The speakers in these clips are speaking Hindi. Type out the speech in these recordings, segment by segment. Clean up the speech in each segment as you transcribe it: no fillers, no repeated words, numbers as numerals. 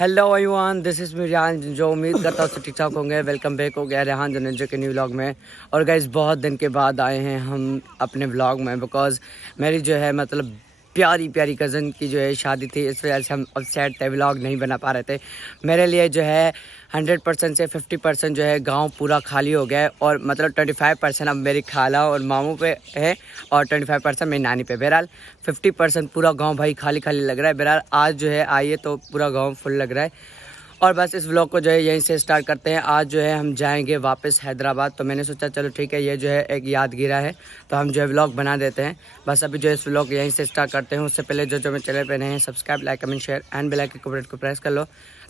Hello everyone, this is Miran. जो उम्मीद करता हूँ ठीक ठाक होंगे। वेलकम बैक हो गया रेहान जनरल के न्यू व्लॉग में। और गाइस बहुत दिन के बाद आए हैं हम अपने व्लॉग में, बिकॉज मेरी जो है मतलब प्यारी प्यारी कज़न की जो है शादी थी, इस वजह से हम अपसेट थे, व्लॉग नहीं बना पा रहे थे। मेरे लिए जो है 100% से 50% जो है गांव पूरा खाली हो गया है, और मतलब 25% अब मेरी खाला और मामू पे है और 25% मेरी नानी पे। बहरहाल 50% पूरा गांव भाई खाली खाली लग रहा है। बहरहाल आज जो है आइए तो पूरा गांव फुल लग रहा है। और बस इस व्लॉग को जो है यहीं से स्टार्ट करते हैं। आज जो है हम जाएंगे वापस हैदराबाद, तो मैंने सोचा चलो ठीक है, ये जो है एक यादगिरा है तो हम जो है व्लॉग बना देते हैं। बस अभी जो है इस व्लॉग यहीं से स्टार्ट करते हैं। उससे पहले जो मैं चैनल पे नए हैं, subscribe, like, comment, share and bell icon को प्रेस कर लो,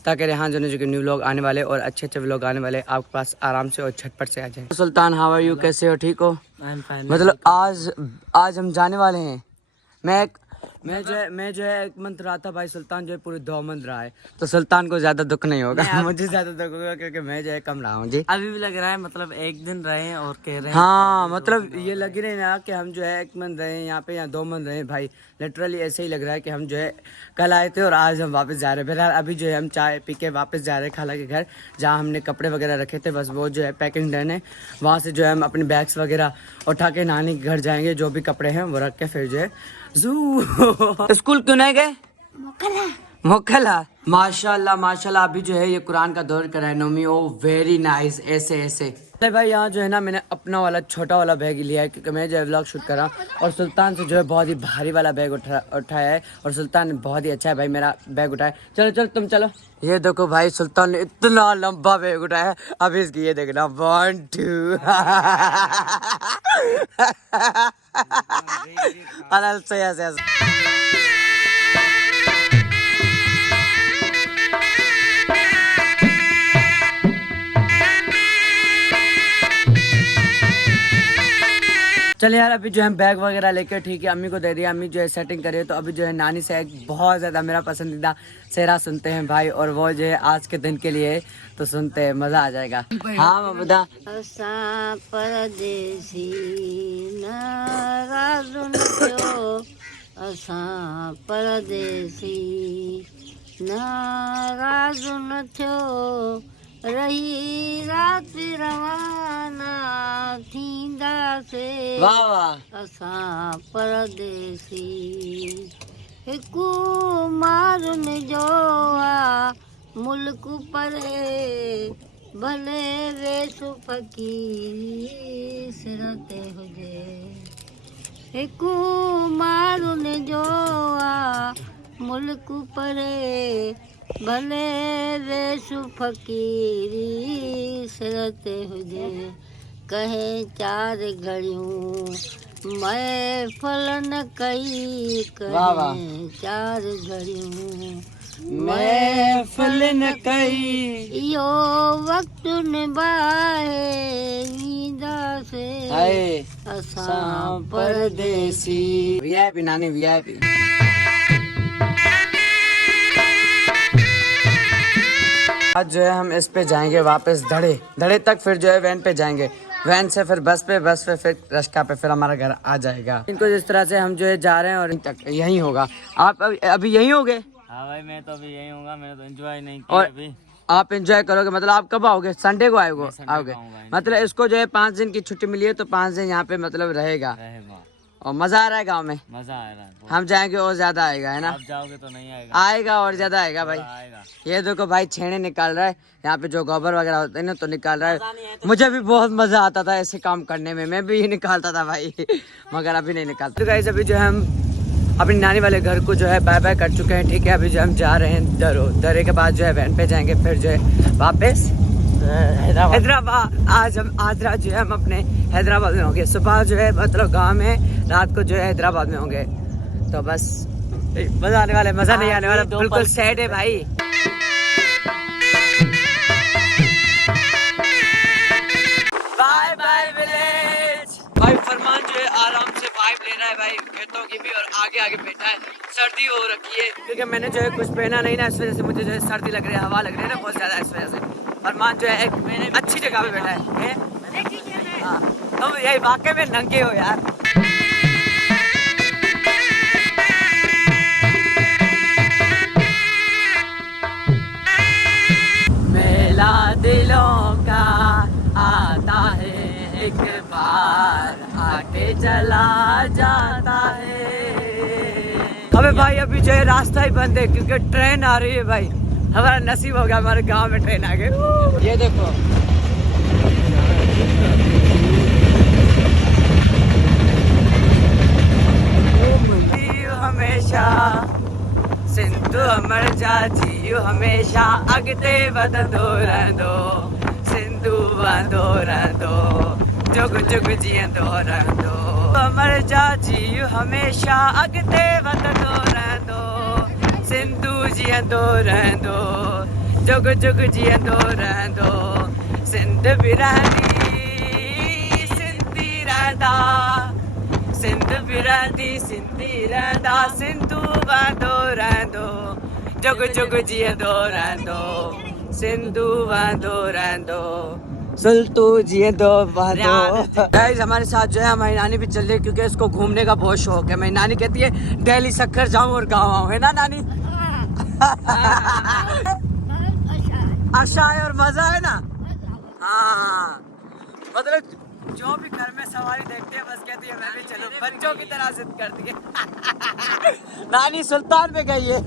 ताकि रेहान जो के न्यू व्लॉग आने वाले और अच्छे अच्छे व्लॉग आने वाले आपके पास आराम से और झटपट से आ जाए। सुल्तान, हाउ आर यू? कैसे हो? ठीक हो? मतलब आज हम जाने वाले हैं। मैं जो है एक मंथ रहा था भाई, सुल्तान जो है पूरे 2 मंथ रहा है, तो सुल्तान को ज्यादा दुख नहीं होगा, मुझे ज्यादा दुख होगा क्योंकि मैं जो है कम रहा हूँ जी। अभी भी लग रहा है मतलब एक दिन रहे और कह रहे हैं। हाँ मतलब ये लग रही है ना कि हम जो है 1 मंथ रहे हैं यहाँ पे या 2 मंथ रहे हैं भाई। लिटरली ऐसे ही लग रहा है कि हम जो है कल आए थे और आज हम वापस जा रहे हैं। फिलहाल अभी जो है हम चाय पी के वापस जा रहे हैं खाला के घर, जहाँ हमने कपड़े वगैरह रखे थे, बस वो जो है पैकिंग डन है। वहाँ से जो है हम अपने बैग्स वगैरह उठा के नानी के घर जाएंगे, जो भी कपड़े हैं वो रख के फिर जो है जू। स्कूल क्यों नहीं गए? मोकला। माशाल्लाह माशाल्लाह। अभी जो है ये कुरान का दौर कराए नोमी। ओ वेरी नाइस। ऐसे ऐसे अरे भाई यहाँ जो है ना मैंने अपना वाला छोटा वाला बैग लिया है, क्योंकि मैं जो है व्लॉग शूट कर रहा हूँ, और सुल्तान से जो है बहुत ही भारी वाला बैग उठाया है, और सुल्तान ने बहुत ही अच्छा है भाई मेरा बैग उठाया। चलो चलो तुम चलो। ये देखो भाई सुल्तान ने इतना लंबा बैग उठाया है। अब इसकी ये देखना 1 2 चल यार, अभी जो है बैग वगैरह लेकर ठीक है अम्मी को दे दिया, अम्मी जो है सेटिंग करे। तो अभी जो है नानी से एक बहुत ज़्यादा मेरा पसंदीदा सेहरा सुनते हैं भाई, और वो जो है आज के दिन के लिए तो सुनते हैं, मज़ा आ जाएगा। हाँ मैं बता। असां परदेसी नाराज़ुन थियो, असां परदेसी नाराज़ुन थियो, रही रात रवाना थींदासीं, वाह वाह। असां परदेसी हिकु मारुनि जो आ मुल्क परे, भले वेसु फ़कीर सिर ते हुजे, हिकु मारुनि जो आ मुल्क परे, भले वेसु फ़कीरी सिर ते हुजे, कहे 4 घड़ियूं महफ़िल न कई, कहे 4 घड़ियूं महफ़िल न कई, इहो वक़्तु निभाए ईंदासीं, असां परदेसी। वीआईपी नानी वीआईपी। आज जो है हम इस पे जाएंगे वापस धड़े तक, फिर जो है वैन पे जाएंगे, वैन से फिर बस पे फिर रश्का पे, फिर हमारा घर आ जाएगा। इनको जिस तरह से हम जो है जा रहे हैं और तक यहीं होगा। आप अभी यहीं होगे? हाँ भाई मैं तो अभी यही हूँ, मैंने तो एंजॉय नहीं किया और अभी। आप एंजॉय करोगे मतलब आप कब आओगे? संडे को आओगे? मतलब इसको जो है 5 दिन की छुट्टी मिली है, तो 5 दिन यहाँ पे मतलब रहेगा। और मजा आ रहा है गाँव में? मजा आ रहा है। हम जाएंगे और ज्यादा आएगा, है ना? आप जाओगे तो नहीं आएगा? आएगा और ज्यादा आएगा भाई। आएगा। ये देखो भाई छेने निकाल रहा है यहाँ पे, जो गोबर वगैरह होते हैं ना तो निकाल रहा है। मुझे भी बहुत मजा आता था ऐसे काम करने में, मैं भी ये निकालता था भाई मगर अभी नहीं निकालता। तो गाइस अभी जो है हम अपनी नानी वाले घर को जो है बाय बाय कर चुके हैं, ठीक है। अभी जो हम जा रहे हैं दरे के बाद जो है वैन पे जाएंगे, फिर जो है वापस हैदराबाद। आज रात जो है हम अपने हैदराबाद में होंगे, सुबह जो है मतलब गाँव में, रात को जो है हैदराबाद में होंगे। तो बस मजा आने वाला है, मजा नहीं आने वाला, बिल्कुल सैड है भाई। Bye bye village. भाई फरमान जो है आराम से वाइब ले रहा है भाई, खेतों की भी, और आगे आगे बैठा है। सर्दी हो रखी है क्योंकि मैंने जो है कुछ पहना नहीं ना, इस वजह से मुझे जो है सर्दी लग रही है, हवा लग रही है ना बहुत ज्यादा, इस वजह से। फरमान जो है एक अच्छी जगह पे बैठा है। हाँ तुम यही वाकई में नंगे हो यार। चला जाता है। अबे भाई अभी जो है रास्ता ही बंद है क्योंकि ट्रेन आ रही है भाई। हमारा नसीब हो गया, हमारे गांव में ट्रेन आ गई। ये देखो हमेशा सिंधु अमर जा जियो हमेशा अगते वधंदो रहंदो सिंधु वांदो रहंदो जुग जुग जीअंदो रहंदो अमर जा जियो हमेशा अगते वधंदो रहंदो सिंधु जीअंदो रहंदो जुग जुग जीअंदो रहंदो सिंध बि रहंदी सिंधी रहंदा सिंध बि रहंदी सिंधी रहंदा सिंधु वांदो रहंदो जुग जुग जीअंदो रहंदो सिंधु वांदो रहंदो सुल्तू जीअंदो वांदो। गाइस हमारे साथ जो है हमारी नानी भी चल रही है क्योंकि इसको घूमने का बहुत शौक है। मेरी नानी कहती है दिल्ली शक्कर जाऊं और गाँव आऊं, है ना नानी? अच्छा है और मजा है ना। हाँ मतलब जो भी घर में सवारी देखते हैं बस कहती है मैं भी चलूं, बच्चों की तरह जिद करती है। नानी सुल्तान पे गई है।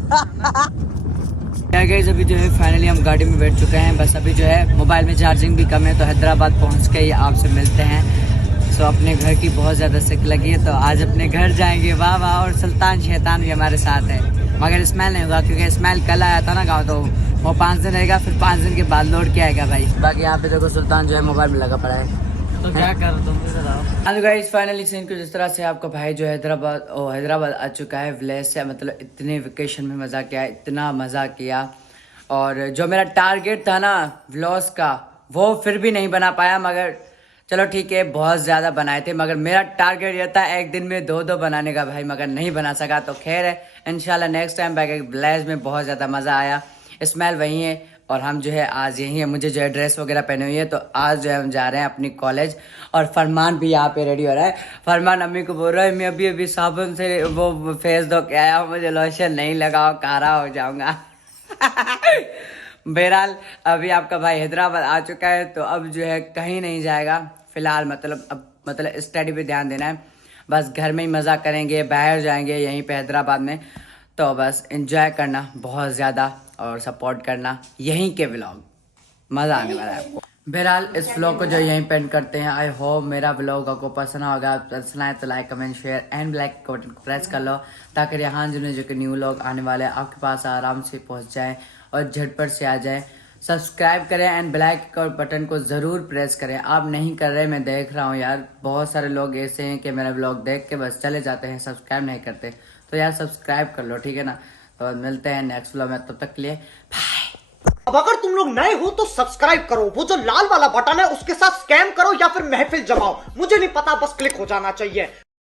गाइस अभी जो है फाइनली हम गाड़ी में बैठ चुके हैं। बस अभी जो है मोबाइल में चार्जिंग भी कम है तो हैदराबाद पहुंच के ही आपसे मिलते हैं। सो अपने घर की बहुत ज़्यादा सिक लगी है तो आज अपने घर जाएंगे। वाह वाह। और सुल्तान शैतान भी हमारे साथ है मगर स्मेल नहीं होगा क्योंकि स्मेल कल आया था ना गाँव तो वो 5 दिन रहेगा, फिर 5 दिन के बाद लौट के आएगा भाई। बाकी यहाँ पे देखो सुल्तान जो है मोबाइल में लगा पड़ा है। तो क्या कर तुम बताओ। हाँ गाइस फाइनली सीन कुछ इस तरह से आपका भाई जो हैदराबाद आ चुका है विलेज से। मतलब इतने वेकेशन में मज़ा किया, इतना मज़ा किया। और जो मेरा टारगेट था ना व्लॉग्स का वो फिर भी नहीं बना पाया मगर चलो ठीक है बहुत ज़्यादा बनाए थे मगर मेरा टारगेट ये था एक दिन में 2 बनाने का भाई मगर नहीं बना सका। तो खैर है इंशाल्लाह नेक्स्ट टाइम बैक विलेज में बहुत ज़्यादा मज़ा आया। स्मेल वही है और हम जो है आज यही है। मुझे जो है ड्रेस वगैरह पहनी हुई है तो आज जो है हम जा रहे हैं अपनी कॉलेज। और फरमान भी यहाँ पे रेडी हो रहा है। फरमान अम्मी को बोल रहा है मैं अभी साबुन से वो फेस धो के आया हूँ, मुझे लोशन नहीं लगाओ कारा हो जाऊंगा। बहरहाल अभी आपका भाई हैदराबाद आ चुका है तो अब जो है कहीं नहीं जाएगा फिलहाल। मतलब स्टडी पे ध्यान देना है। बस घर में ही मज़ा करेंगे, बाहर जाएंगे यहीं पे हैदराबाद में। तो बस एंजॉय करना बहुत ज़्यादा और सपोर्ट करना यहीं के व्लॉग, मज़ा आने वाला है आपको। बहरहाल इस व्लॉग को जो यहीं पेंड करते हैं। आई होप मेरा व्लॉग आपको पसंद होगा। पसंद आए तो like comment share and bell के बटन को प्रेस कर लो ताकि यहाँ जो कि न्यू व्लॉग आने वाले हैं आपके पास आराम से पहुँच जाए और झटपट से आ जाए। सब्सक्राइब करें एंड बेल के बटन को ज़रूर प्रेस करें। आप नहीं कर रहे, मैं देख रहा हूँ यार बहुत सारे लोग ऐसे हैं कि मेरा व्लॉग देख के बस चले जाते हैं, सब्सक्राइब नहीं करते। तो यार सब्सक्राइब कर लो ठीक है ना। तो मिलते हैं नेक्स्ट व्लॉग में, तब तक के लिए बाय। अब अगर तुम लोग नए हो तो सब्सक्राइब करो, वो जो लाल वाला बटन है उसके साथ स्कैम करो या फिर महफिल जमाओ, मुझे नहीं पता, बस क्लिक हो जाना चाहिए।